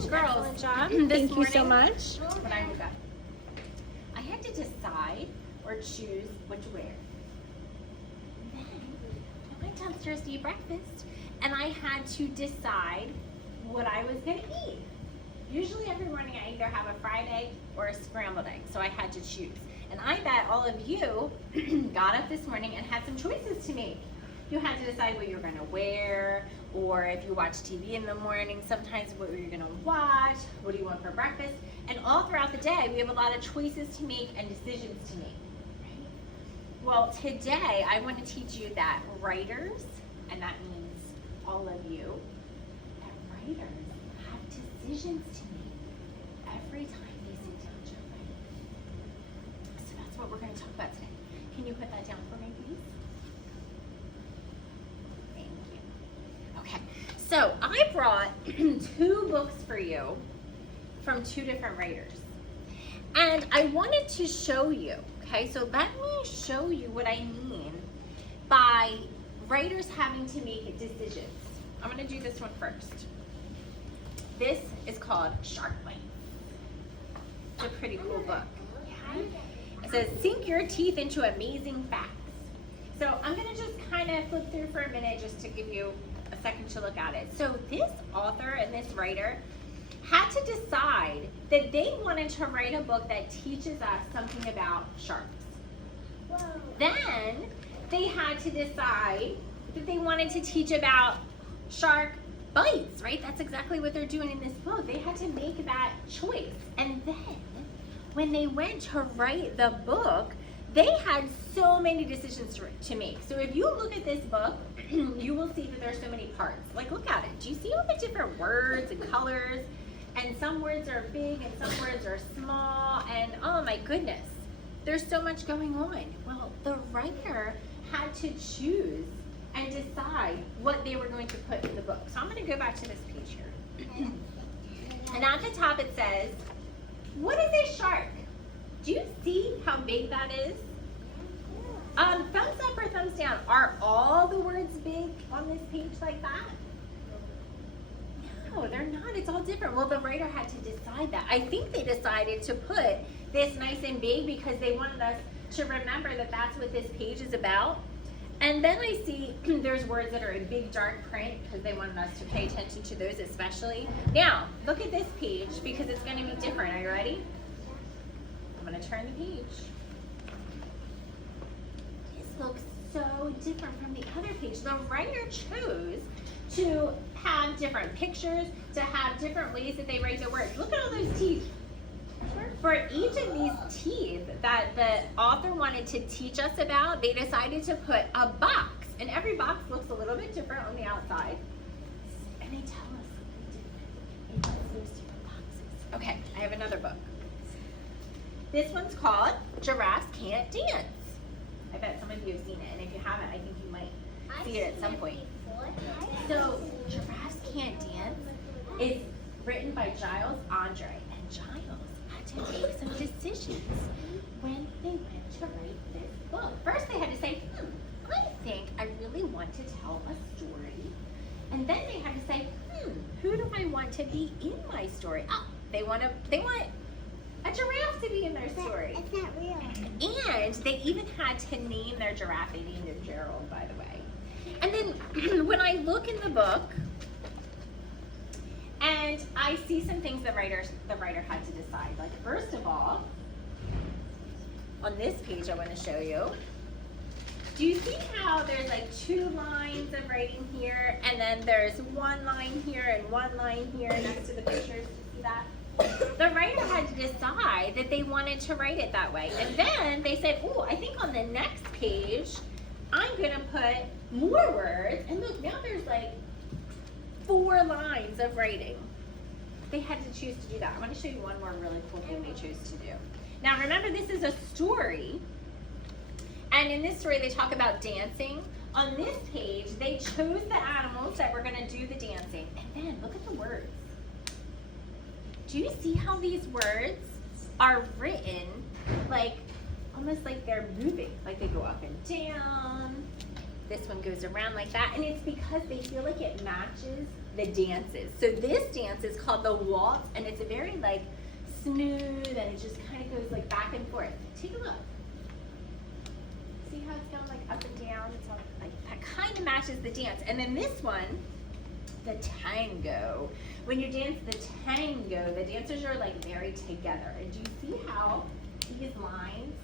such an excellent job. Thank you so much. When I woke up, I had to decide or choose what to wear. Then I went downstairs to eat breakfast, and I had to decide what I was going to eat. Usually every morning I either have a fried egg or a scrambled egg, so I had to choose. And I bet all of you got up this morning and had some choices to make. You had to decide what you were going to wear, or if you watch TV in the morning, sometimes what you're going to watch, what do you want for breakfast. And all throughout the day, we have a lot of choices to make and decisions to make. Right? Well, today I want to teach you that writers, and that means all of you, that writers have decisions to make every time they sit down to write. So that's what we're going to talk about today. Can you put that down for me, please? Thank you. Okay, so I brought 2 books for you from 2 different writers. And I wanted to show you, okay, so let me show you what I mean by writers having to make decisions. I'm going to do this one first. This is called SharkBite. It's a pretty cool book. Yeah. It says, sink your teeth into amazing facts. So I'm going to just kind of flip through for a minute just to give you a second to look at it. So this author and this writer had to decide that they wanted to write a book that teaches us something about sharks. Whoa. Then they had to decide that they wanted to teach about shark bites, right? That's exactly what they're doing in this book. They had to make that choice. And then when they went to write the book, they had so many decisions to make. So if you look at this book, you will see that there's so many parts. Like, look at it. Do you see all the different words and colors? And some words are big and some words are small. And oh my goodness, there's so much going on. Well, the writer had to choose and decide what they were going to put in the book. So I'm going to go back to this page here. And at the top it says, what is a shark? Do you see how big that is? Thumbs up or thumbs down. Are all the words big on this page like that? No, they're not. It's all different. Well, the writer had to decide that. I think they decided to put this nice and big because they wanted us to remember that that's what this page is about. And then I see there's words that are in big dark print because they wanted us to pay attention to those especially. Now, look at this page because it's going to be different. Are you ready? I'm going to turn the page. This looks so different from the other page. The writer chose to have different pictures, to have different ways that they write their words. Look at all those teeth. For each of these teeth that the author wanted to teach us about, they decided to put a box. And every box looks a little bit different on the outside. And they tell us something different in those different boxes. Okay, I have another book. This one's called Giraffes Can't Dance. I bet some of you have seen it. And if you haven't, I think you might see it at some point. So, Giraffes Can't Dance is written by Giles Andre. And Giles had to make some decisions when they went to write this book. First they had to say, I think I really want to tell a story. And then they had to say, who do I want to be in my story? Oh, they want a giraffe to be in their story. It's not real. And they even had to name their giraffe. They named him Gerald, by the way. And then when I look in the book, and I see some things the writer had to decide. Like, first of all, on this page I want to show you, do you see how there's like 2 lines of writing here, and then there's 1 line here and 1 line here next to the pictures? See that? The writer had to decide that they wanted to write it that way. And then they said, oh, I think on the next page, I'm going to put more words. And look, now there's like 4 lines of writing. They had to choose to do that. I want to show you one more really cool thing they chose to do. Now remember, this is a story. And in this story, they talk about dancing. On this page, they chose the animals that were going to do the dancing. And then look at the words. Do you see how these words are written like almost like they're moving, like they go up and down? This one goes around like that, and it's because they feel like it matches the dances. So this dance is called the waltz, and it's a very like smooth, and it just kind of goes like back and forth. Take a look. See how it's going like up and down? It's all like that kind of matches the dance. And then this one, the tango. When you dance the tango, the dancers are like very together. And do you see how these lines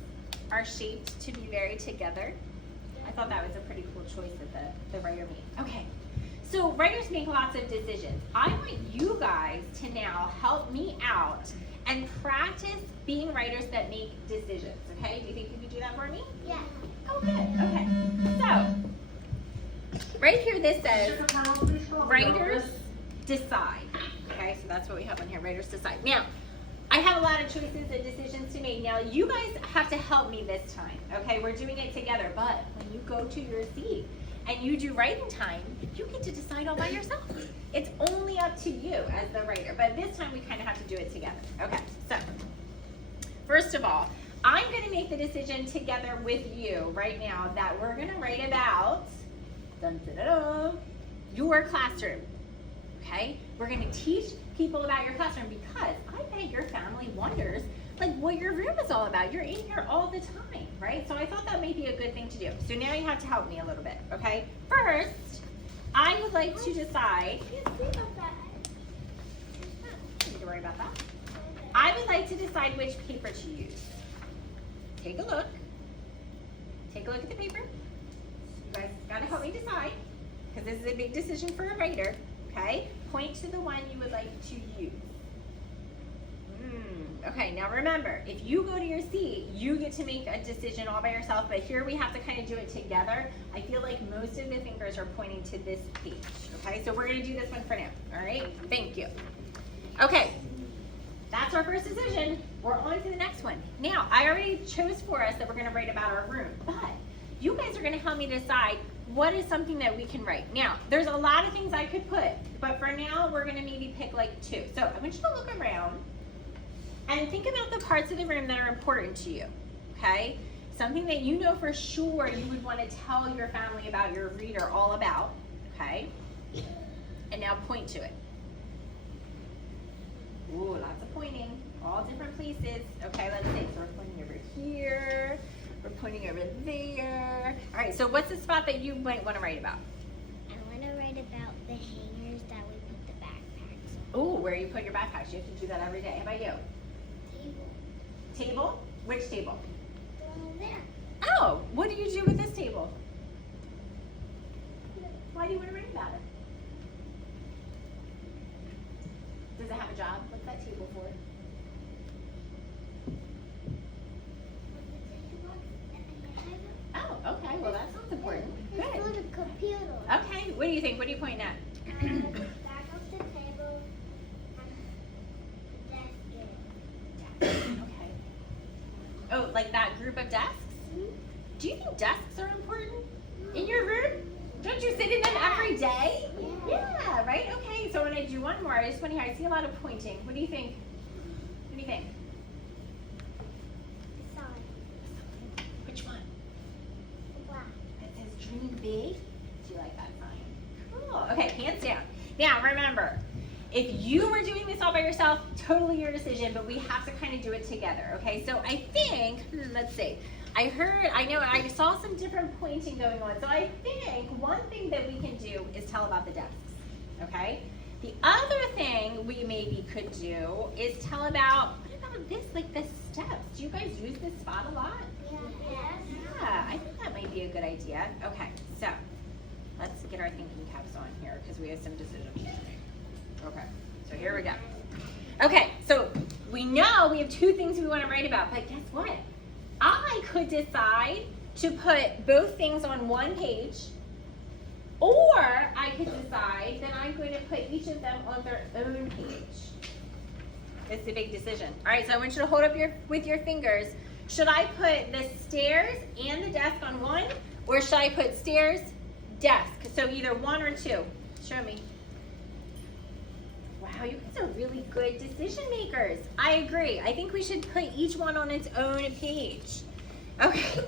are shaped to be very together? I thought that was a pretty cool choice that the writer made. Okay, so writers make lots of decisions. I want you guys to now help me out and practice being writers that make decisions, okay? Do you think you could do that for me? Yeah. Oh, good, okay. So, right here this says, writers decide. Okay, so that's what we have on here, writers decide. Now, I have a lot of choices and decisions to make. Now, you guys have to help me this time, okay? We're doing it together, but when you go to your seat and you do writing time, you get to decide all by yourself. It's only up to you as the writer, but this time we kind of have to do it together. Okay, so first of all, I'm going to make the decision together with you right now that we're going to write about your classroom. Okay, we're going to teach people about your classroom because I bet your family wonders like what your room is all about. You're in here all the time, right? So I thought that may be a good thing to do. So now you have to help me a little bit, okay? First, I would like to decide. Don't need to worry about that. I would like to decide which paper to use. Take a look. Take a look at the paper. You guys gotta help me decide because this is a big decision for a writer. Okay, point to the one you would like to use. Okay, now remember, if you go to your seat, you get to make a decision all by yourself, but here we have to kind of do it together. I feel like most of the fingers are pointing to this page, okay? So we're gonna do this one for now, all right? Thank you. Okay, that's our first decision. We're on to the next one. Now, I already chose for us that we're gonna write about our room, but you guys are gonna help me decide what is something that we can write. Now, there's a lot of things I could put, but for now, we're gonna maybe pick like 2. So I want you to look around and think about the parts of the room that are important to you, okay? Something that you know for sure you would wanna tell your family about, your reader all about, okay? And now point to it. Ooh, lots of pointing, all different places. Okay, let's see, so we're pointing over here. We're pointing over there. All right, so what's the spot that you might want to write about? I want to write about the hangers that we put the backpacks on. Oh, where you put your backpacks. You have to do that every day. How about you? Table. Table? Which table? The one there. Oh, what do you do with this table? Why do you want to write about it? Does it have a job? What's that table for? Oh, okay. Well, that sounds important. It's Good. for the computer. Okay. What do you think? What are you pointing at? The back of the table and the desk. Okay. Oh, like that group of desks? Do you think desks are important in your room? Don't you sit in them every day? Yeah, right? Okay, so when I do one more, I just want to hear, I see a lot of pointing. What do you think? What do you think? Sign. Which one? Black. It says dream big. Do you like that sign? Cool. Okay, hands down. Now, remember, if you were doing this all by yourself, totally your decision, but we have to kind of do it together, okay? So I think, let's see. I saw some different pointing going on. So I think one thing that we can do is tell about the desks, okay? The other thing we maybe could do is tell about, what about this, like the steps? Do you guys use this spot a lot? Yeah, I think that might be a good idea. Okay, so let's get our thinking caps on here because we have some decisions to make. Okay, so here we go. Okay, so we know we have 2 things we want to write about, but guess what? I could decide to put both things on one page, or I could decide that I'm going to put each of them on their own page. It's a big decision. All right, so I want you to hold up with your fingers. Should I put the stairs and the desk on one, or should I put stairs, desk? So either 1 or 2. Show me. Wow, you guys are really good decision makers. I agree. I think we should put each one on its own page. Okay,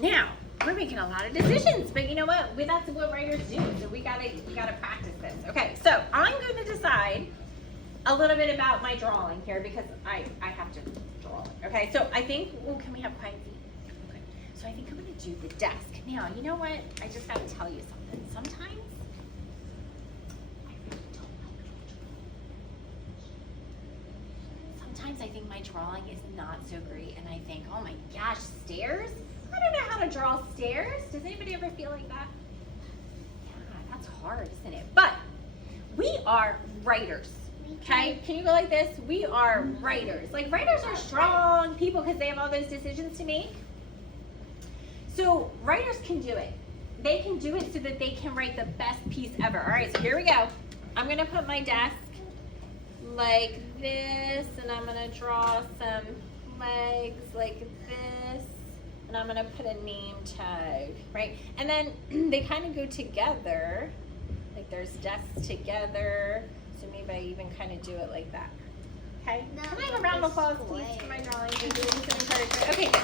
now we're making a lot of decisions, but you know what? That's what writers do. So we gotta practice this. this. Okay, so I'm going to decide a little bit about my drawing here because I have to draw it. Okay, so I think, oh, can we have quiet feet? Okay, so I think I'm going to do the desk. Now, you know what? I just got to tell you something. Sometimes I really don't know what I'm drawing. Sometimes I think my drawing is not so great, and I think, oh my gosh, stairs? I don't know how to draw stairs. Does anybody ever feel like that? Yeah, that's hard, isn't it? But we are writers. Okay, can you go like this? We are writers. Like, writers are strong people because they have all those decisions to make. So writers can do it. They can do it so that they can write the best piece ever. All right, so here we go. I'm going to put my desk like this, and I'm going to draw some legs like this, and I'm going to put a name tag, right? And then they kind of go together, like there's desks together. So maybe I even kind of do it like that. Okay? Can I have a round of applause, please, for my drawing? Okay, good.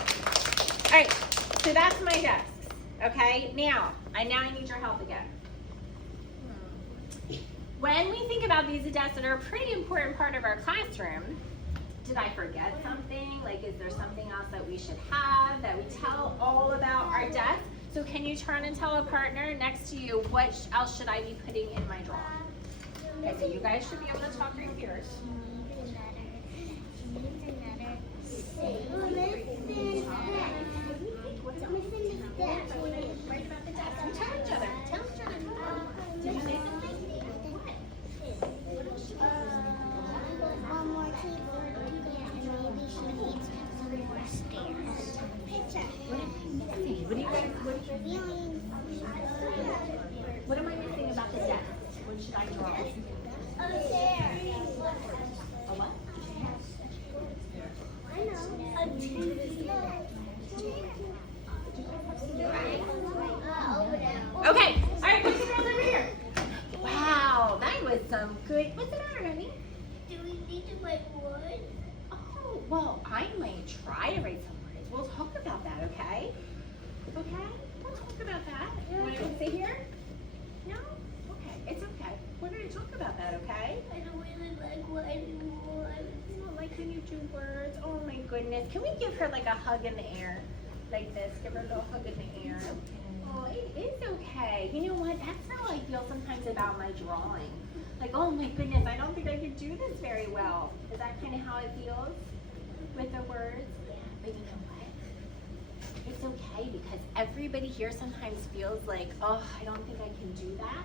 All right, so that's my desk. Okay, now I need your help again. When we think about these desks that are a pretty important part of our classroom, did I forget something? Like, is there something else that we should have that we tell all about our desk? So can you turn and tell a partner next to you, what else should I be putting in my drawing? Okay, so you guys should be able to talk right here. Tell each other. One more keyboard, and maybe she needs some more stairs. Picture. What am I missing about the desk? What should I draw? A chair. A what? I know. A chair. Okay, all right, put the girls over here. Wow, that was some good. What's the matter, honey? Do we need to write wood? Oh, well, I might try to write some words. We'll talk about that, okay? Okay? We'll talk about that. You want to stay here? No? Okay, it's okay. We're going to talk about that, okay? I don't really like writing wood. You don't like, can you do words? Oh my goodness. Can we give her like a hug in the air? Like this, give her a little hug in the air. Oh, it is okay. You know what? That's how I feel sometimes about my drawing. Like, oh my goodness, I don't think I could do this very well. Is that kind of how it feels with the words? Yeah, but you know what? It's okay because everybody here sometimes feels like, oh, I don't think I can do that.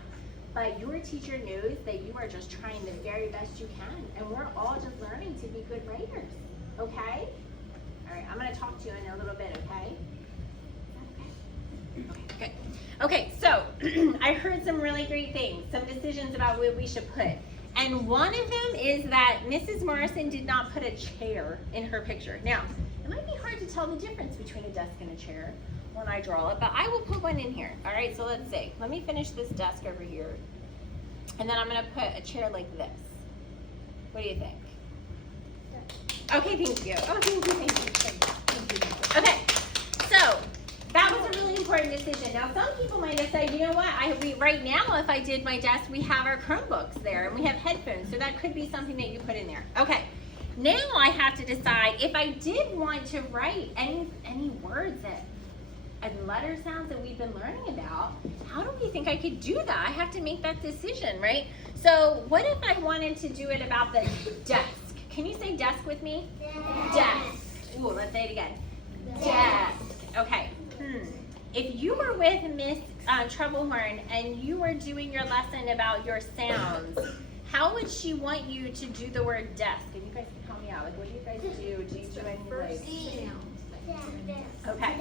But your teacher knows that you are just trying the very best you can. And we're all just learning to be good writers. Okay? All right, I'm going to talk to you in a little bit, okay? Okay. Okay, so I heard some really great things, some decisions about what we should put. And one of them is that Mrs. Morrison did not put a chair in her picture. Now, it might be hard to tell the difference between a desk and a chair when I draw it, but I will put one in here. All right, so let's see. Let me finish this desk over here. And then I'm going to put a chair like this. What do you think? Okay, thank you. Oh, thank you. Okay, so that was a really important decision. Now, some people might have said, you know what, right now, if I did my desk, we have our Chromebooks there, and we have headphones, so that could be something that you put in there. Okay, now I have to decide if I did want to write any words and letter sounds that we've been learning about, how do we think I could do that? I have to make that decision, right? So what if I wanted to do it about the desk? Can you say desk with me? Desk. Ooh, let's say it again. Desk. Okay. If you were with Miss Troublehorn and you were doing your lesson about your sounds, how would she want you to do the word desk? And you guys can help me out. Like, what do you guys do? Do you do any like? Okay.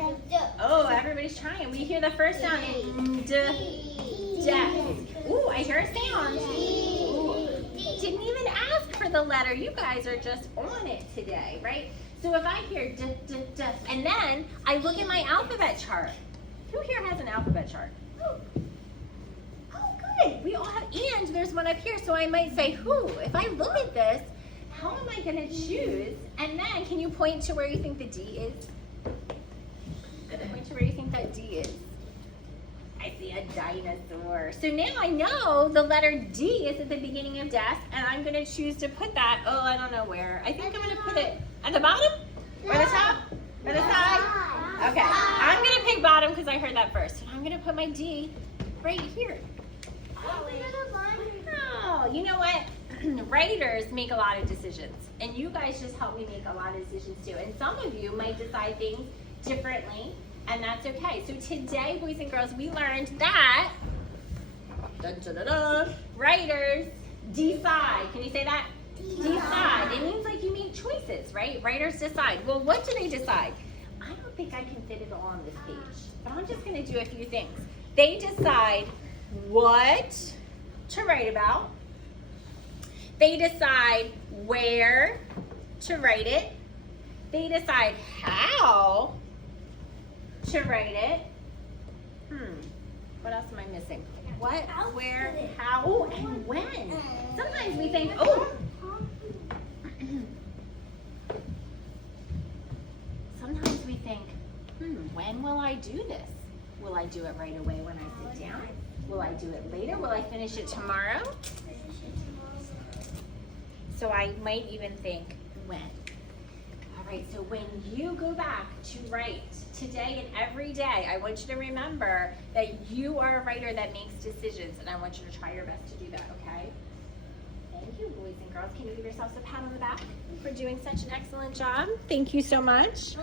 Oh, everybody's trying. We hear the first sound in desk. Ooh, I hear a sound. Ooh. Didn't even ask for the letter. You guys are just on it today, right? So if I hear d, and then I look at my alphabet chart. Who here has an alphabet chart? Oh, good. We all have, and there's one up here, so I might say, if I look at this, how am I going to choose? And then, can you point to where you think the D is? Point to where you think that D is. I see a dinosaur. So now I know the letter D is at the beginning of desk, and I'm gonna choose to put that, oh, I don't know where. I think I'm gonna put it at the bottom? Or the top? Or the side? Okay, I'm gonna pick bottom because I heard that first. And I'm gonna put my D right here. Oh, you know what? Writers make a lot of decisions, and you guys just help me make a lot of decisions too. And some of you might decide things differently, and that's okay. So today, boys and girls, we learned that writers decide. Can you say that? Decide. It means like you make choices, right? Writers decide. Well, what do they decide? I don't think I can fit it all on this page, but I'm just going to do a few things. They decide what to write about. They decide where to write it. They decide how to write it. What else am I missing? What, where, how, oh, and when. Sometimes we think, oh. Sometimes we think, when will I do this? Will I do it right away when I sit down? Will I do it later? Will I finish it tomorrow? So I might even think, when? All right, so when you go back to write today and every day, I want you to remember that you are a writer that makes decisions, and I want you to try your best to do that, okay? Thank you, boys and girls. Can you give yourselves a pat on the back for doing such an excellent job? Thank you so much.